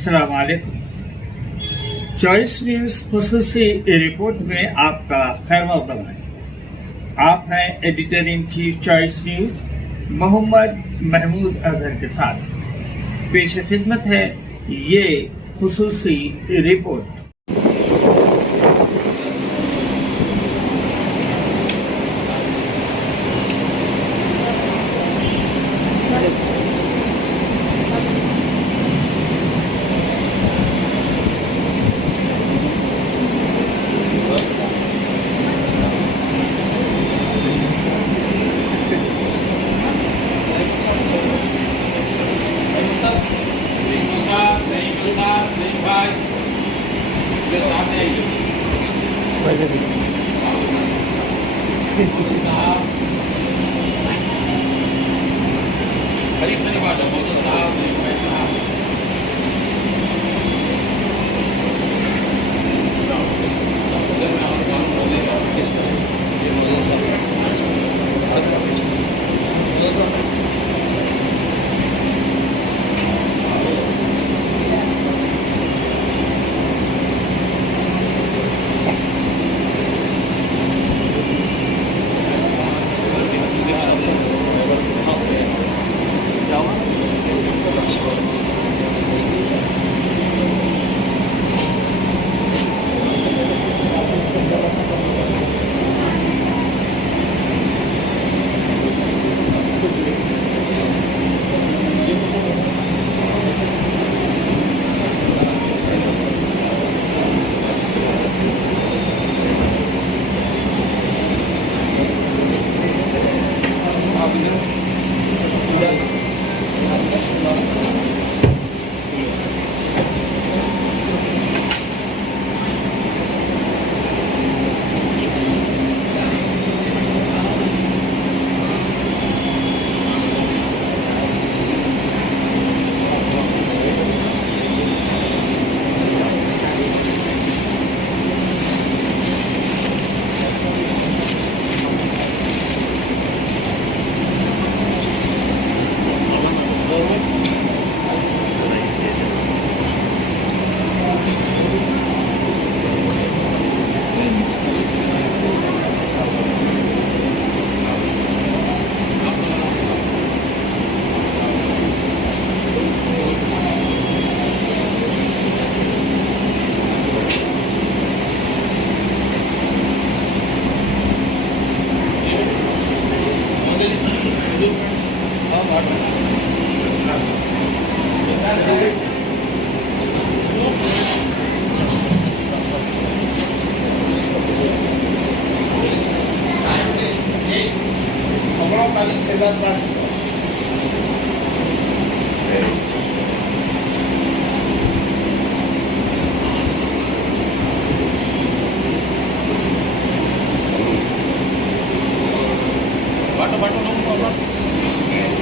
अस्सलाम वालेकुम। Choice news खुसूसी रिपोर्ट में आपका खैर मक़दम है। आप हैं editor in chief Choice News Mohammad Mahmood Azhar के साथ। पेश खिदमत है ये खुसूसी रिपोर्ट।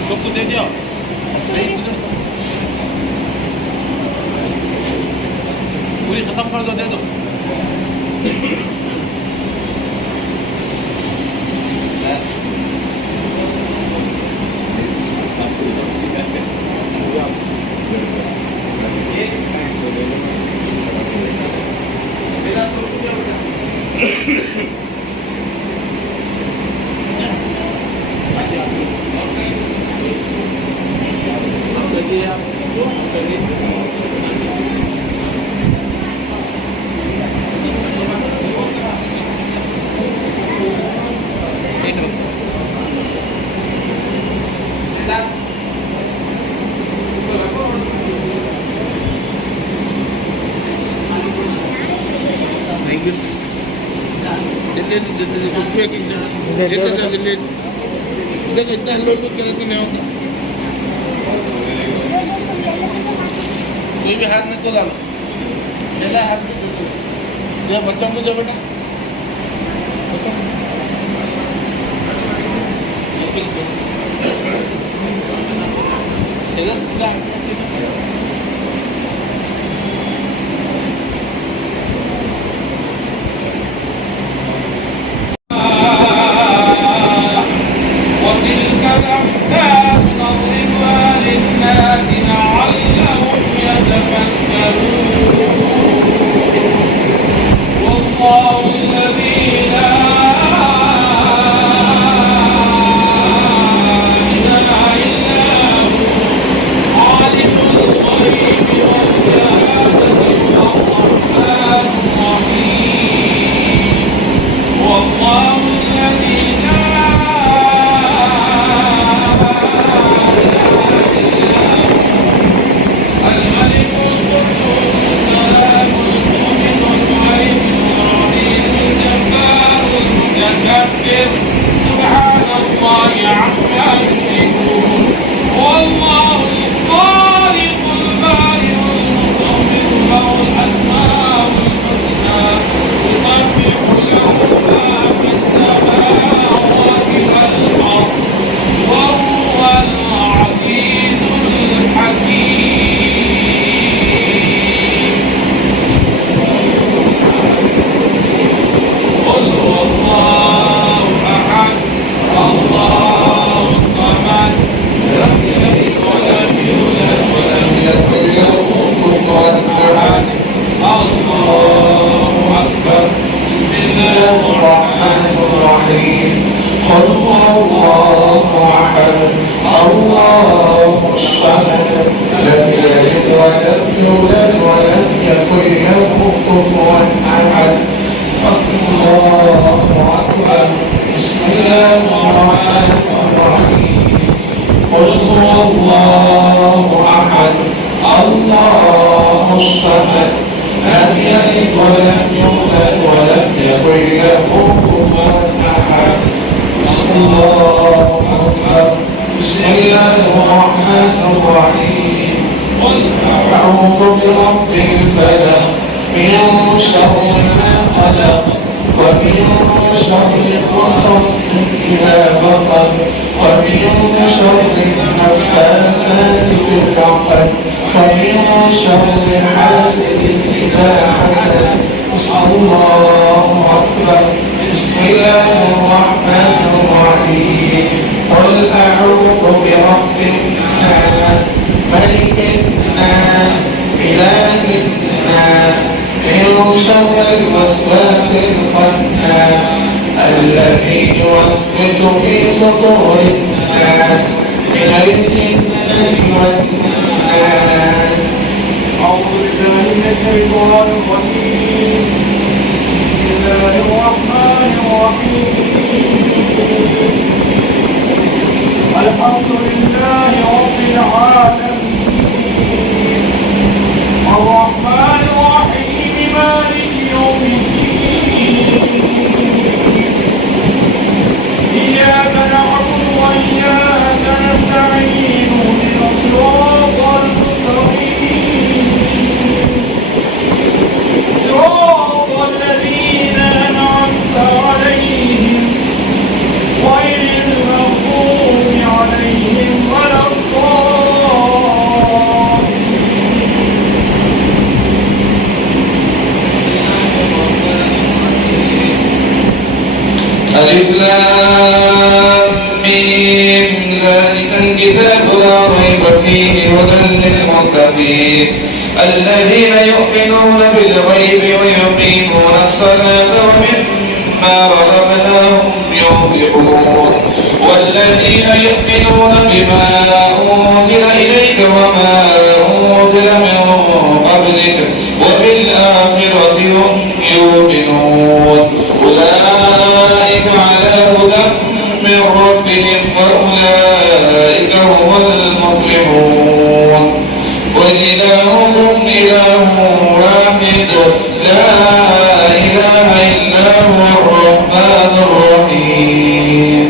सबको दे दिया पूरी खत्म कर दो, दे दो। कोई भी हाथ में तो डालो, पहला हाथ में जो बच्चों को जो बेटा وتلك الأمثال نضربها للناس لعلهم يتفكرون والله الذي لا إله إلا هو عالم الغيب والشهادة هو الرحمن الرحيم والله الذي لا الملك القدوس السلام المؤمن المهيمن العزيز الجبار المتكبر سبحان الله عما يشركون والله الخالق البارئ المصور له الاسماء الحسنى يسبح له ما في السماوات والارض وهو العزيز الحكيم قل هو الله احد الله الصمد لم يلد ولم يولد ولم يكن له كفوا احد الله اكبر بسم الله الرحمن الرحيم قل هو الله احد الله الصمد لم يلد ولم يولد ولم يكن له كفوا احد الله أكبر بسم الله الرحمن الرحيم قل هو الله أحد الله الصمد لم يلد ولم يولد ولم يكن له كفوا أحد الله أكبر بسم الله الرحمن الرحيم قل أعوذ برب الفلق من شر ما خلق ومن شر غاسق إذا وقب ومن شر النفاثات في العقد ومن شر حاسد إذا حسد الله أكبر بسم الله الرحمن الرحيم قل أعوذ برب الناس ملك الناس إله الناس من شر الوسواس الخناس الذي يوسوس في صدور الناس من الجنة والناس أعوذ بالله من الشيطان الرجيم بسم الله الرحمن الرحيم الحمد لله رب العالمين الرحمن الرحيم مالك يوم الدين إياك نعبد وإياك نستعين اهدنا الصراط المستقيم صراط الذين أنعمت عليهم غير المغضوب عليهم ولا ألف لام ميم ذلك الكتاب لا ريب فيه هدى للمتقين الذين يؤمنون بالغيب ويقيمون الصلاة ومما رزقناهم ينفقون والذين يؤمنون بما أنزل إليك وما أنزل من قبلك وبالآخرة هم يوقنون أولئك على هدى من ربهم وأولئك هم المفلحون وإلهكم إله واحد لا إله إلا هو الرحمن الرحيم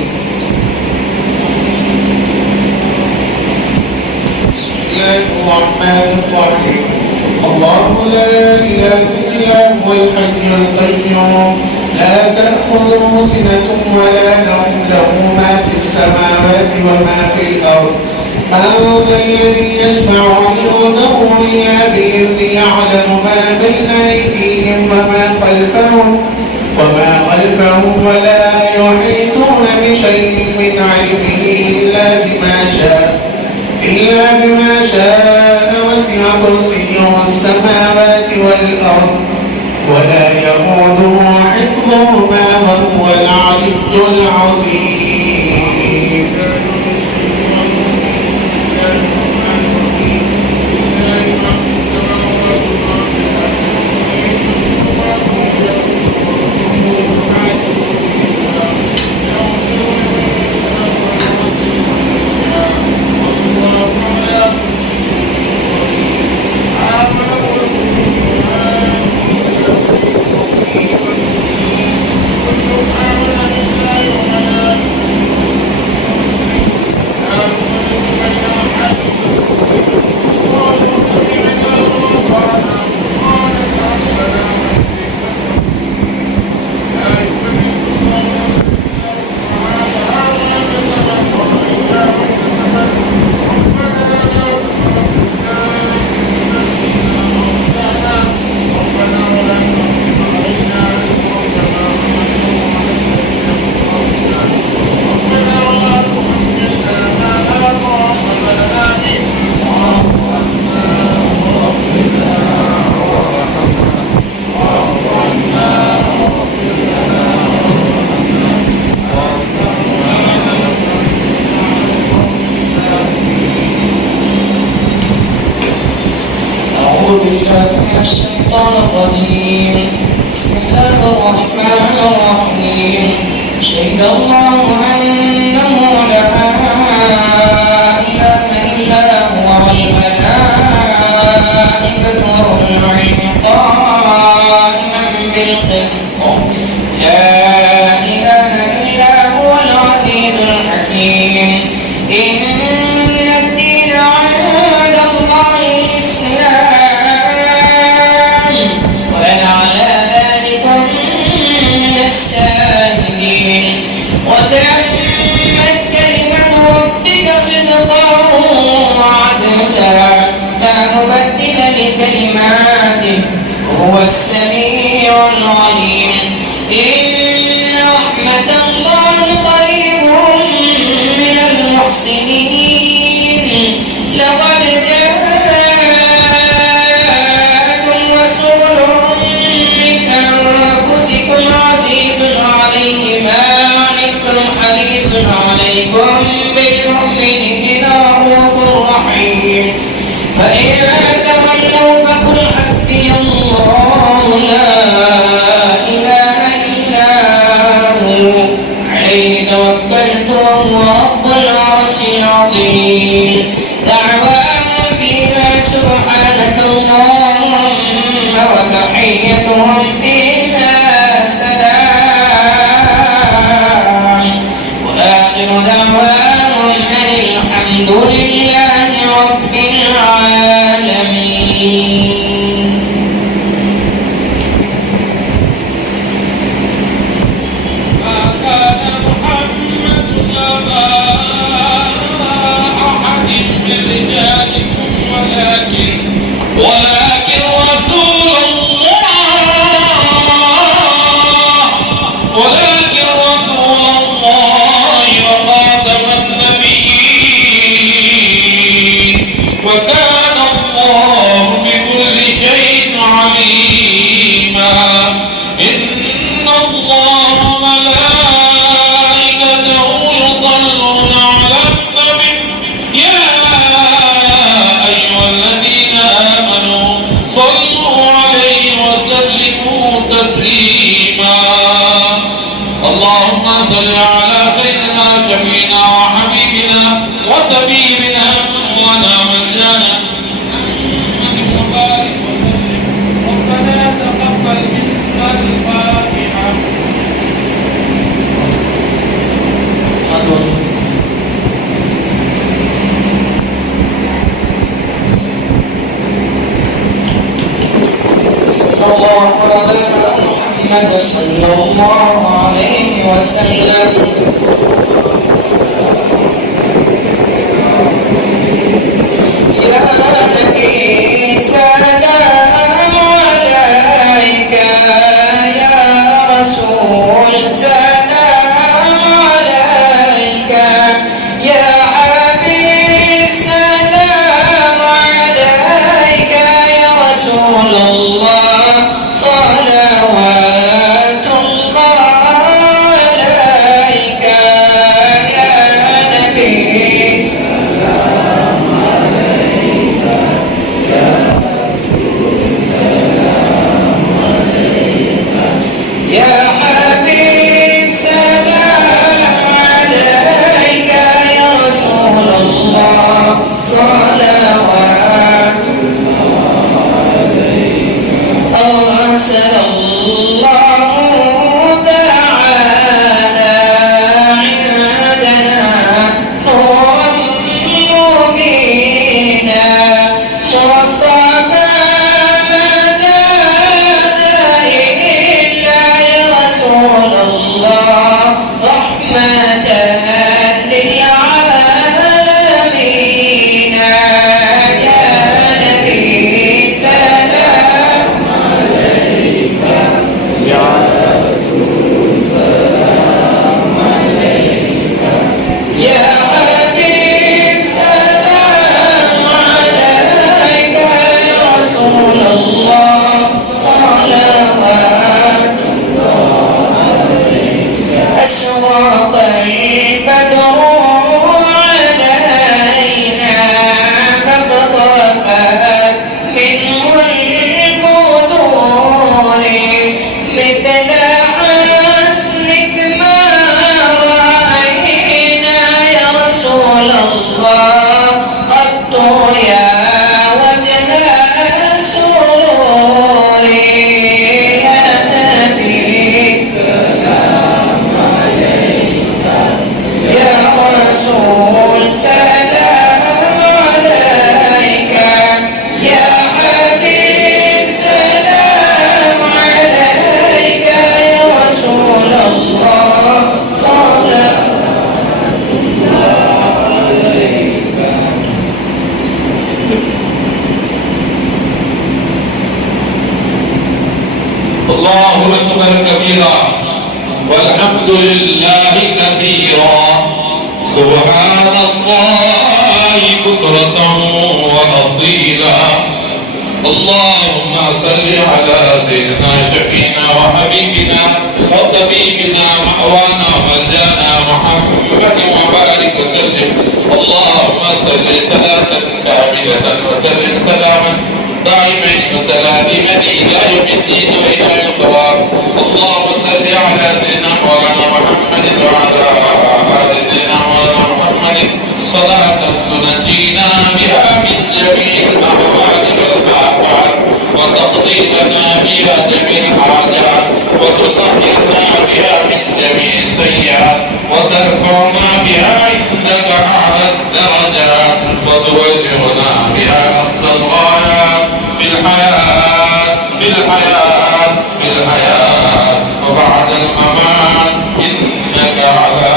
بسم الله الرحمن الرحيم الله لا إله إلا هو الحي القيوم لا تأخذه سنة ولا نوم له ما في السماوات وما في الأرض من ذا الذي يشفع عنده إلا بإذنه يعلم ما بين أيديهم وما خلفهم ولا يحيطون بشيء من علمه إلا بما شاء إلا بما شاء وسع كرسيه السماوات والأرض ولا يئوده حفظهما وهو العلي العظيم. أعوذ بالله من الشيطان الرجيم. بسم الله الرحمن الرحيم. شهد الله أنه لا إله إلا هو والملائكة وأولو العلم قائما بالقسط. لا إله إلا هو العزيز الحكيم. إن الدين عند الله الإسلام وأنا على ذلك من الشاهدين. وتمت كلمة ربك صدقا وعدلا لا مبدل لكلماته هو السميع العليم. إن رحمة الله قريب من المحسنين. لقد جاءكم رسول من أنفسكم عزيز عليه ما عنتم حريص عليكم بالمؤمنين رؤوف رحيم. فإن تولوا فقل حسبي الله لا إله إلا هو عليه توكلت وهو رب العرش العظيم. دعواهم فيها سبحانك اللهم وتحيتهم فيها سلام وآخر دعواهم أن الحمد لله رب العالمين. ما كان محمد أبا أحد من رجالكم ولكن رسول الله وخاتم النبيين وكان الله بكل شيء عليما. إن الله وملائكته يصلون على النبي يا أيها الذين آمنوا صلوا عليه وسلموا تسليما. اللهم صل على سيدنا شفينا وحبيبنا وطبيبنا ونعمتنا محمد وبارك وسلم. ربنا تقبل منا الفاتحة. صلى الله على محمد صلى الله عليه وسلم. يا نبي سلام عليك يا رسول سلام عليك يا حبيب سلام مثل حسنك ما رأينا يا رسول الله قط يا وجه السرور يا نبي سلام عليك يا رسول سلام عليك يا حبيب سلام عليك يا رسول الله صلاه الله أكبر كبيرا والحمد لله كثيرا سبحان الله بكرة وأصيلا اللهم صل على سيدنا شفينا وحبيبنا وطبيبنا مأوانا وملجانا محمد وبارك وسلم اللهم صل صلاة كاملة وسلم سلاما دائمين متلازمين إلى يوم الدين وإلى يوم القرار اللهم صل على سيدنا مولانا محمد وعلى آل سيدنا مولانا محمد صلاة تنجينا بها من جميع الأحوال والآفات وتقضي لنا بها جميع الحاجات وتطهرنا بها من جميع السيئات وترفعنا بها عندك أعلى الدرجات وتوجهنا بها أقصى الغايات بالحياة وبعد الممات إنك على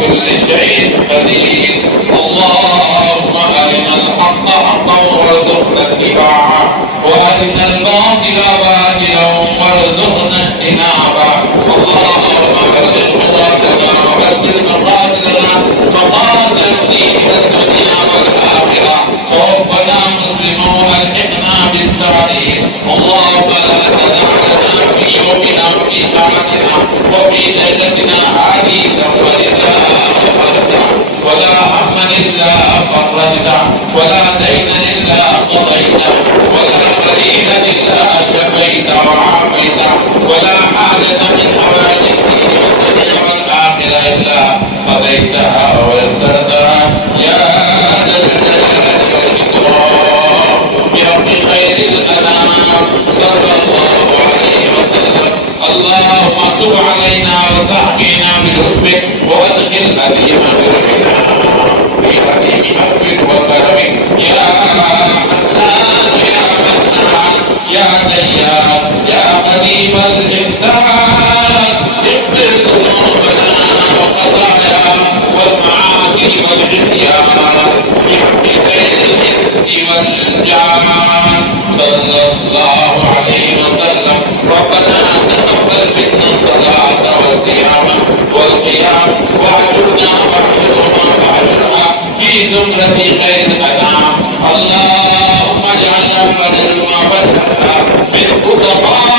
كل شيء قدير اللهم أرنا الحق حقا وارزقنا اتباعه وأرنا الباطل باطلا وارزقنا اجتنابه اللهم بلغ مرادنا وبشر مقاصدنا مقاصد الدين والدنيا والآخرة توفنا مسلما والحقنا بالصالحين اللهم لا تدع لنا في يومنا وفي ساعتنا وفي ليلتنا هذه ذنبا إلا غفرته ولا هما إلا فرجته ولا دينا إلا قضيته ولا مريضا إلا شفيته وعافيته ولا حاجة من حوائج الدين والدنيا والآخرة إلا قضيتها ويسرتها يا ذا الجلال والإكرام بحق خير الأنام صلى الله عليه وسلم اللهم تب علينا وسحقنا بلطفك وادخل أليم برحمنا في حليم عفوك وكرمك يا حنان يا منان يا ديان يا قديم الإحسان اغفر ذنوبنا وخطايانا والمعاصي والعصيان بحق سيد الإنس والجان صلى الله عليه وسلم ربنا تقبل منا الصلاة والصيام والقيام واحشرنا في زمرة خير الأنام اللهم اجعلنا بدل ما بدلنا من قطباء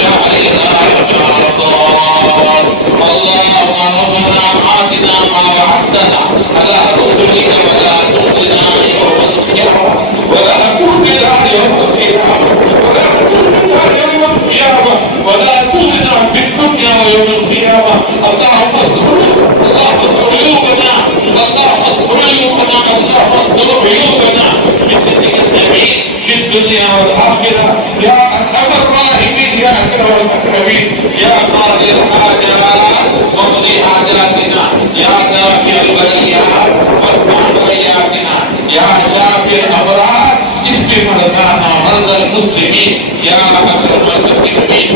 شهرنا رمضان اللهم ربنا آتنا ما وعدتنا على رسلك ولا تخزنا يوم القيامة ولا تخزنا يوم القيامة ولا تخزنا في الدنيا ويوم القيامة اللهم استر عيوبنا اللهم استر عيوبنا بصدق النبي في الدنيا والآخرة يا أرحم الراحمين يا أكرم الأكرمين يا قاضي الحاجات واقضي حاجاتنا يا دافع البليات وارفع بلياتنا يا شافي الأمراض اشف مرضانا ومرضى المسلمين يا أكرم الأكرمين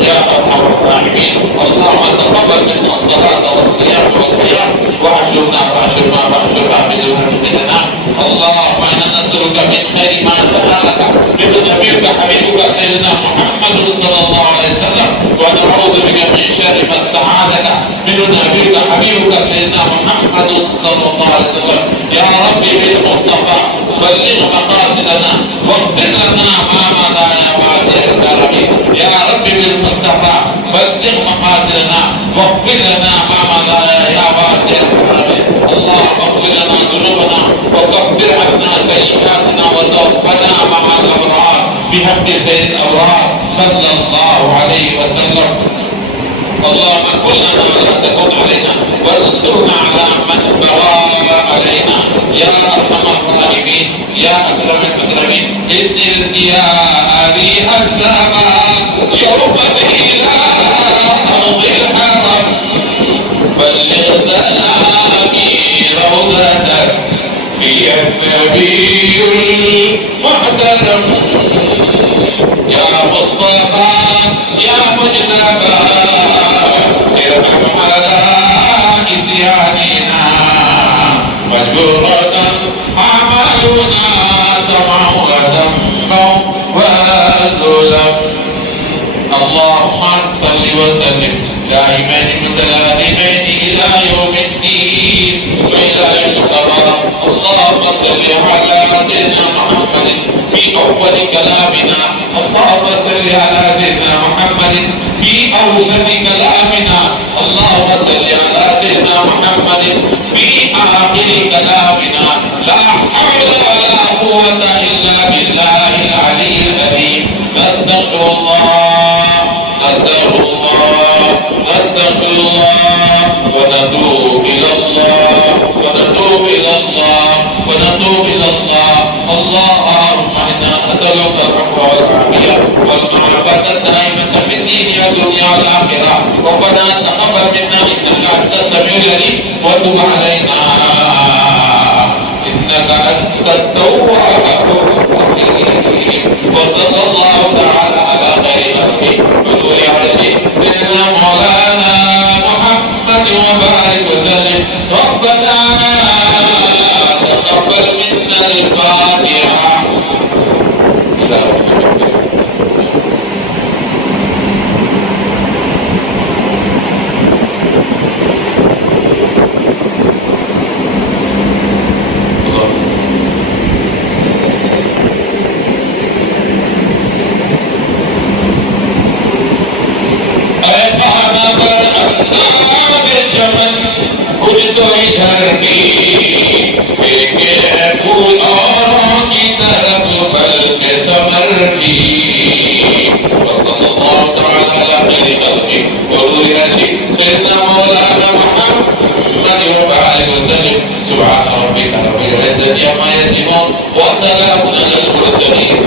يا أرحم الراحمين اللهم تقبل منا الصلاة والصيام والقيام واحشرنا بذنوبنا اللهم إنا نسألك من خير ما سألك من نبيك حبيبك سيدنا محمد صلى الله عليه وسلم ونعوذ بك من شر ما استعاذك من نبيك حبيبك سيدنا محمد صلى الله عليه وسلم يا ربي بالمصطفى بلغ مقاصدنا واغفر لنا ما مضى يا واسع الكرم يا ربي بالمصطفى بلغ مقاصدنا واغفر لنا ما مضى يا واسع الكرم اللهم اغفر لنا ذنوبنا وكفر عنا سيئاتنا وتوفنا مع الابرار بحق سيد الأبرار صلى الله عليه وسلم. اللهم كن لنا ولا تكن علينا وانصرنا على من بغى علينا يا أرحم الراحمين يا أكرم الأكرمين. إذ يا ريح السماء يوم إلى الحرم بلغ سلامي روضة فيها النبي المحترم يا مصطفى يا مجتبى ارحم على إسياننا مجبورة أعمالنا طمع وذنبا وذلم. اللهم صل وسلم دائمين متلازمين إلى يوم الدين وإلى يوم القرار. اللهم صل على سيدنا محمد في أول كلامنا. اللهم صل على سيدنا محمد في أوسط كلامنا. اللهم صل على سيدنا محمد في آخر كلامنا. لا حول ولا قوة إلا بالله العلي العظيم. نستغفر الله نستغفر الله نستغفر الله ونتوب إلى الله ونتوب إلى الله ونتوب إلى الله. اللهم إنا نسألك العفو والعافية والمعافاة الدائمة في الدين والدنيا والآخرة. ربنا تقبل منا إنك أنت السميع العليم وتب علينا إنك أنت التواب الرحيم. وصلى الله تعالى على خير خلقه ونور عرشه سيدنا مولانا محمد وبارك وسلم. ربنا تقبل منا الفاتحة. कुछ तो इधर भी फूल औरों की तरफ बल्कि समर भी. वसल्लल्लाहु तआला अला खैरि खल्क़ि व नूरि अर्शि सय्यिदना मौलाना मुहम्मद व बारिक वसल्लम. सुब्हान रब्बिका रब्बिल इज्जति अम्मा यसिफून व सलामुन अलल मुरसलीन.